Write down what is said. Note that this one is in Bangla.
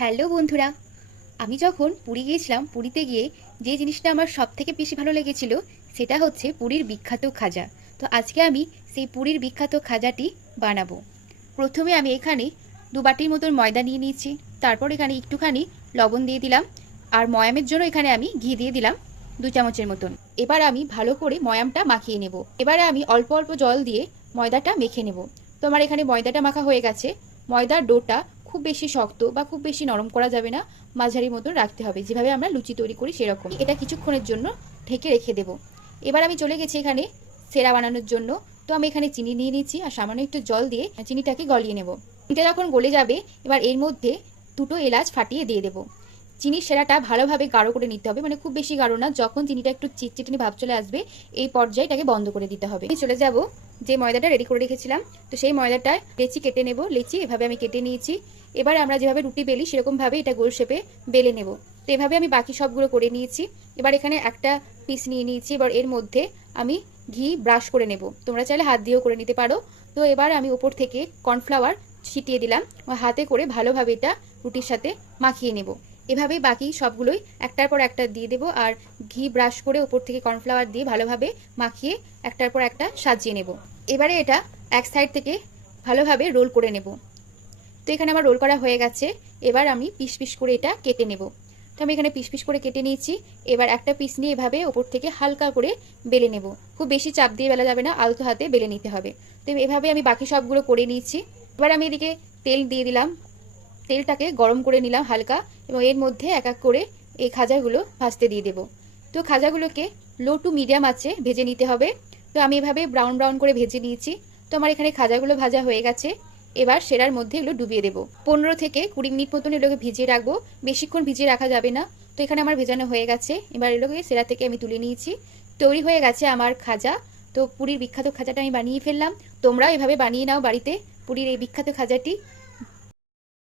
হ্যালো বন্ধুরা, আমি যখন পুরী গিয়েছিলাম, পুরীতে গিয়ে যে জিনিসটা আমার সব থেকে বেশি ভালো লেগেছিল সেটা হচ্ছে পুরীর বিখ্যাত খাজা। তো আজকে আমি সেই পুরীর বিখ্যাত খাজাটি বানাবো। প্রথমে আমি এখানে দু বাটির মতন ময়দা নিয়ে নিয়েছি, তারপর এখানে একটুখানি লবণ দিয়ে দিলাম, আর ময়ামের জন্য এখানে আমি ঘি দিয়ে দিলাম দু চামচের মতন। এবার আমি ভালো করে ময়ামটা মাখিয়ে নেব। এবারে আমি অল্প অল্প জল দিয়ে ময়দাটা মেখে নেব। তো আমার এখানে ময়দাটা মাখা হয়ে গেছে, ময়দার ডোটা খুব বেশি শক্ত বা খুব বেশি নরম করা যাবে না, মাঝারি মতন রাখতে হবে। যেভাবে আমরা লুচি তৈরি করি সেরকম এটা কিছুক্ষণের জন্য ঢেকে রেখে দেব। এবার আমি চলে গেছি এখানে সেরা বানানোর জন্য। তো আমি এখানে চিনি নিয়ে নিচ্ছি আর সামান্য একটু জল দিয়ে চিনিটাকে গলিয়ে নেব। এটা যখন গলে যাবে, এবার এর মধ্যে দুটো এলাচ ফাটিয়ে দিয়ে দেবো। চিনির সেরাটা ভালোভাবে গাঢ় করে নিতে হবে মানে খুব বেশি গাঢ় না, যখন চিনিটা একটু চিটচিটনি ভাব চলে আসবে, এই পর্যায়ে এটাকে বন্ধ করে দিতে হবে। চলে যাব যে ময়দাটা রেডি করে রেখেছিলাম, তো সেই ময়দাটা লেচি কেটে নেব, লেচি এভাবে আমি কেটে নিয়েছি। এবার আমরা যেভাবে রুটি বেলি, সেরকমভাবে এটা গোল শেপে বেলে নেব। তো এভাবে আমি বাকি সবগুলো করে নিয়েছি। এবার এখানে একটা পিস নিয়ে নিয়েছি, এবার এর মধ্যে আমি ঘি ব্রাশ করে নেব। তোমরা চাইলে হাত দিয়েও করে নিতে পারো। তো এবার আমি ওপর থেকে কর্নফ্লাওয়ার ছিটিয়ে দিলাম, হাতে করে ভালোভাবে এটা রুটির সাথে মাখিয়ে নেব। এভাবেই বাকি সবগুলোই একটার পর একটা দিয়ে দেবো আর ঘি ব্রাশ করে উপর থেকে কর্নফ্লাওয়ার দিয়ে ভালোভাবে মাখিয়ে একটার পর একটা সাজিয়ে নেব। এবারে এটা এক সাইড থেকে ভালোভাবে রোল করে নেব। তো এখানে আমার রোল করা হয়ে গেছে, এবার আমি পিস পিস করে এটা কেটে নেব। তো আমি এখানে পিস পিস করে কেটে নিয়েছি, এবার একটা পিস নিয়ে এভাবে ওপর থেকে হালকা করে বেলে নেব। খুব বেশি চাপ দিয়ে বেলা যাবে না, আলতো হাতে বেলে নিতে হবে। তো এভাবে আমি বাকি সবগুলো করে নিয়েছি। এবার আমি এদিকে তেল দিয়ে দিলাম তেলটাকে গরম করে নিলাম হালকা এবং এর মধ্যে এক এক করে এই খাজাগুলো ভাজতে দিয়ে দেবো। তো খাজাগুলোকে লো টু মিডিয়াম আছে ভেজে নিতে হবে। তো আমি এভাবে ব্রাউন ব্রাউন করে ভেজে নিয়েছি। তো আমার এখানে খাজাগুলো ভাজা হয়ে গেছে। এবার সেরার মধ্যে এগুলো ডুবিয়ে দেবো। পনেরো থেকে কুড়ি মিনিট মতন এগুলোকে ভিজিয়ে রাখব। বেশিক্ষণ ভিজিয়ে রাখা যাবে না। তো এখানে আমার ভেজানো হয়ে গেছে। এবার এগুলোকে সেরা থেকে আমি তুলে নিয়েছি। তৈরি হয়ে গেছে আমার খাজা। তো পুরীর বিখ্যাত খাজাটা আমি বানিয়ে ফেললাম। তোমরাও এভাবে বানিয়ে নাও বাড়িতে। পুরীর এই বিখ্যাত খাজাটি।